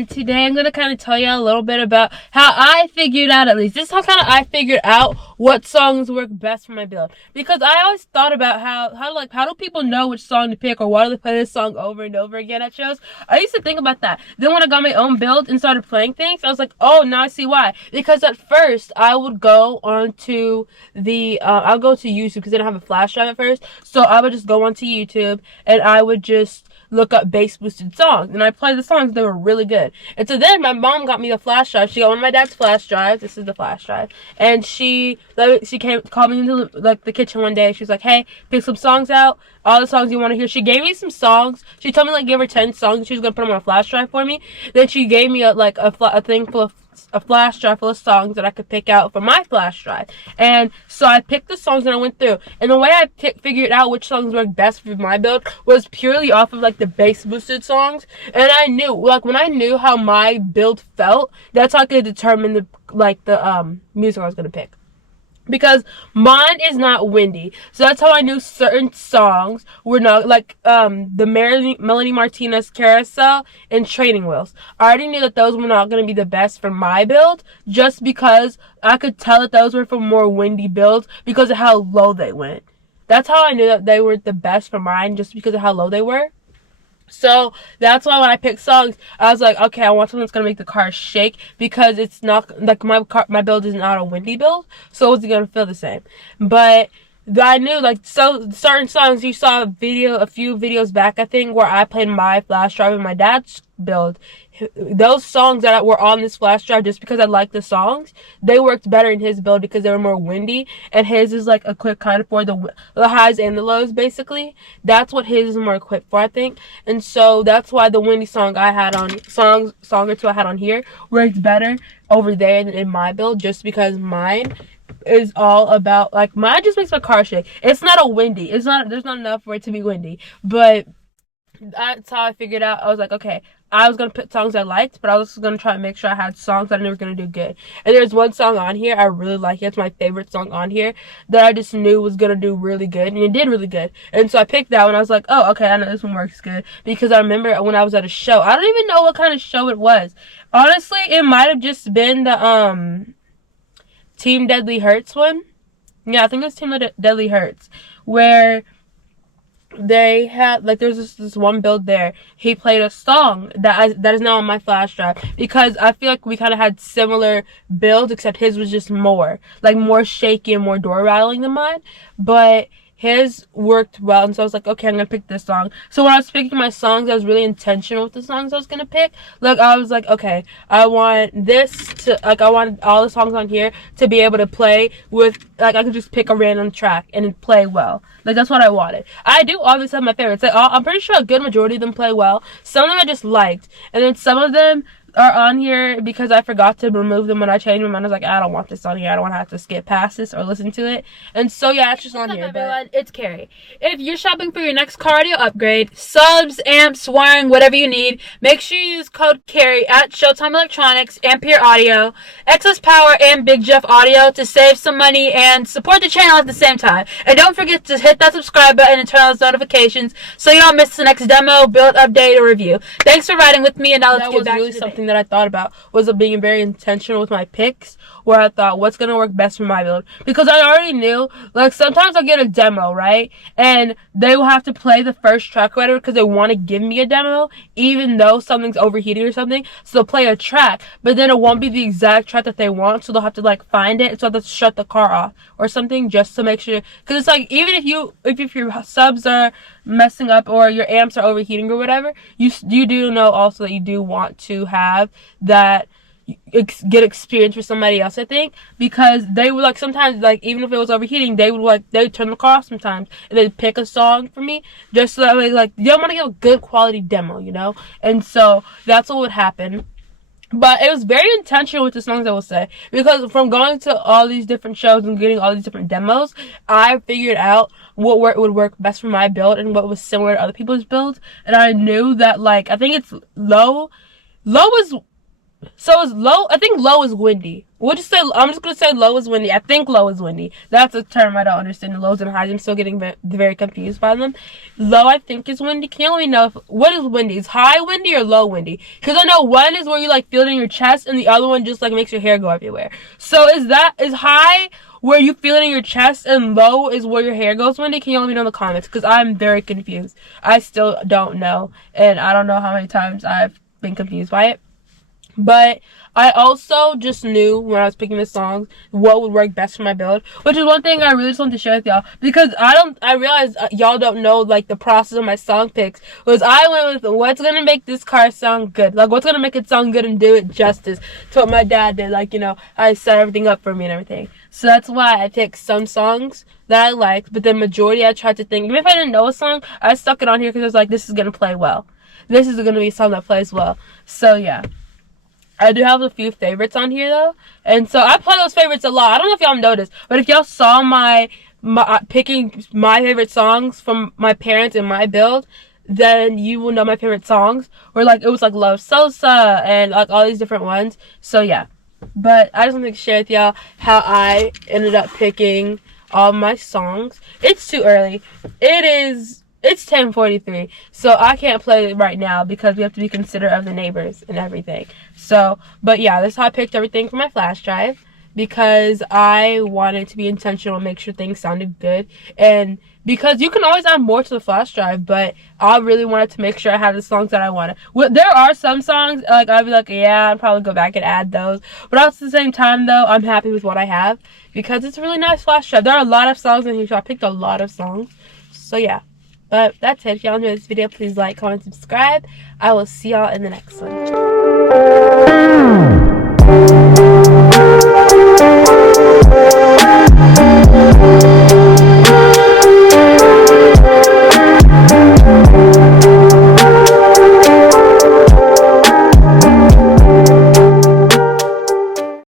and today I'm going to kind of tell you a little bit about how I figured out, at least this is how kind of I figured out what songs work best for my build, because I always thought about how do people know which song to pick, or why do they play this song over and over again at shows. I used to think about that. Then when I got my own build and started playing things, I was like, oh, now I see why. Because at first I would go onto the I'll go to YouTube, because I didn't have a flash drive at first, so I would just go onto YouTube and I would just look up bass boosted songs, and I played the songs. They were really good. And so then my mom got me a flash drive. She got one of my dad's flash drives. This is the flash drive. And she called me into the kitchen one day. She was like, hey, pick some songs out, all the songs you want to hear. She gave me some songs. She told me give her 10 songs. She was gonna put them on a flash drive for me. Then she gave me a thing full of a flash drive full of songs that I could pick out for my flash drive. And so I picked the songs and I went through. And the way I figured out which songs worked best for my build was purely off of the bass boosted songs. And I knew, when I knew how my build felt, that's how I could determine the music I was gonna pick. Because mine is not windy, so that's how I knew certain songs were not, the Melanie Martinez Carousel and Training Wheels. I already knew that those were not going to be the best for my build, just because I could tell that those were for more windy builds because of how low they went. That's how I knew that they were the best for mine, just because of how low they were. So that's why when I picked songs, I was like, okay, I want something that's gonna make the car shake, because it's not my build is not a windy build, so it's gonna feel the same. But I knew so certain songs, you saw a few videos back, I think, where I played my flash drive in my dad's build. Those songs that were on this flash drive, just because I liked the songs, they worked better in his build because they were more windy, and his is equipped kind of for the highs and the lows, basically. That's what his is more equipped for, I think. And so that's why the windy song I had on song or two I had on here worked better over there than in my build, just because mine is all about mine just makes my car shake. It's not a windy. There's not enough for it to be windy, but that's how I figured out. I was like, okay, I was going to put songs I liked, but I was also going to try and make sure I had songs that I knew were going to do good. And there's one song on here I really like. It's my favorite song on here that I just knew was going to do really good, and it did really good. And so I picked that one. I was like, oh, okay, I know this one works good, because I remember when I was at a show. I don't even know what kind of show it was. Honestly, it might have just been the Team Deadly Hurts one. Yeah, I think it was Team Deadly Hurts, where they had there's this one build there. He played a song that is now on my flash drive, because I feel like we kind of had similar builds, except his was just more shaky and more door rattling than mine, but his worked well. And so I was like, okay, I'm gonna pick this song. So when I was picking my songs, I was really intentional with the songs I was gonna pick. I was like, okay, I want this to I wanted all the songs on here to be able to play with, I could just pick a random track and it play well. That's what I wanted. I do obviously have my favorites. I'm pretty sure a good majority of them play well. Some of them I just liked, and then some of them are on here because I forgot to remove them when I changed my mind. I was like, I don't want this on here. I don't want to have to skip past this or listen to it. And so yeah, it's just on here. But it's Keri. If you're shopping for your next car audio upgrade, subs, amps, wiring, whatever you need, make sure you use code Keri at Showtime Electronics, Ampere Audio, Excess Power, and Big Jeff Audio to save some money and support the channel at the same time. And don't forget to hit that subscribe button and turn on those notifications so you don't miss the next demo, build, update, or review. Thanks for riding with me, and now let's get back to something that I thought about was being very intentional with my picks, where I thought what's gonna work best for my build, because I already knew sometimes I'll get a demo, right, and they will have to play the first track or whatever because they want to give me a demo, even though something's overheating or something. So they'll play a track, but then it won't be the exact track that they want, so they'll have to find it, so they'll have to shut the car off or something just to make sure, because it's even if your subs are messing up or your amps are overheating or whatever, you do know also that you do want to have that get experience for somebody else, I think, because they would sometimes even if it was overheating, they would turn the car off sometimes and they'd pick a song for me just so that way you don't want to get a good quality demo, and so that's what would happen. But it was very intentional with the songs, I will say, because from going to all these different shows and getting all these different demos, I figured out what would work best for my build and what was similar to other people's builds. And I knew that I think it's low was So is low? I think low is windy. We'll just say, I'm just gonna say low is windy. I think low is windy. That's a term I don't understand. The lows and highs, I'm still getting very confused by them. Low, I think, is windy. Can you let me know what is windy? Is high windy or low windy? Because I know one is where you like feel it in your chest, and the other one just like makes your hair go everywhere. So is high where you feel it in your chest, and low is where your hair goes windy? Can you let me know in the comments? Because I'm very confused. I still don't know, and I don't know how many times I've been confused by it. But I also just knew when I was picking the songs what would work best for my build, which is one thing I really just wanted to share with y'all, because I realized y'all don't know like the process of my song picks. Was I went with what's gonna make this car sound good, like what's gonna make it sound good and do it justice to what my dad did. Like, you know, I set everything up for me and everything. So that's why I picked some songs that I liked, but the majority I tried to think, even if I didn't know a song, I stuck it on here because I was like, this is gonna play well. This is gonna be a song that plays well. So yeah. I do have a few favorites on here though, and so I play those favorites a lot. I don't know if y'all noticed, but if y'all saw my picking my favorite songs from my parents and my build, then you will know my favorite songs. Or like it was like Love Sosa and like all these different ones. So yeah, but I just wanted to share with y'all how I ended up picking all my songs. It's too early. It's 10:43, so I can't play it right now because we have to be considerate of the neighbors and everything. So, but yeah, this is how I picked everything for my flash drive, because I wanted to be intentional and make sure things sounded good. And because you can always add more to the flash drive, but I really wanted to make sure I had the songs that I wanted. There are some songs, like, I'd be like, yeah, I'd probably go back and add those. But at the same time, though, I'm happy with what I have because it's a really nice flash drive. There are a lot of songs in here, so I picked a lot of songs. So, yeah. But that's it. If y'all enjoyed this video, please like, comment, subscribe. I will see y'all in the next one.